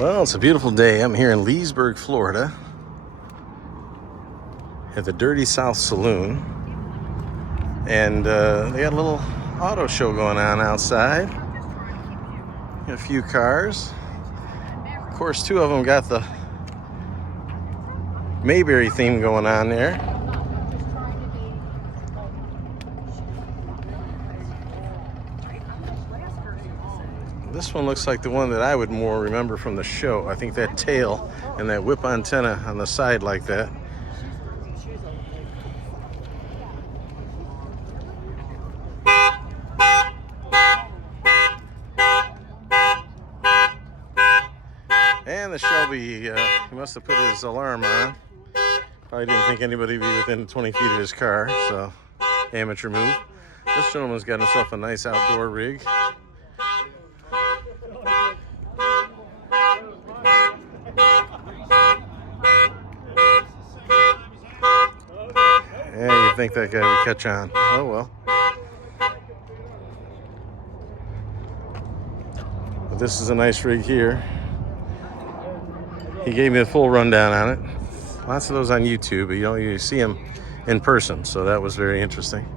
Well, it's a beautiful day. I'm here in Leesburg, Florida at the Dirty South Saloon. And they got a little auto show going on outside. Got a few cars. Of course, two of them got the Mayberry theme going on there. This one looks like the one that I would more remember from the show. I think that tail and that whip antenna on the side like that. And the Shelby, he must have put his alarm on. Probably didn't think anybody would be within 20 feet of his car, so amateur move. This gentleman's got himself a nice outdoor rig. Yeah, you'd think that guy would catch on. Oh well. But this is a nice rig here. He gave me a full rundown on it. Lots of those on YouTube, but you don't usually see them in person, so that was very interesting.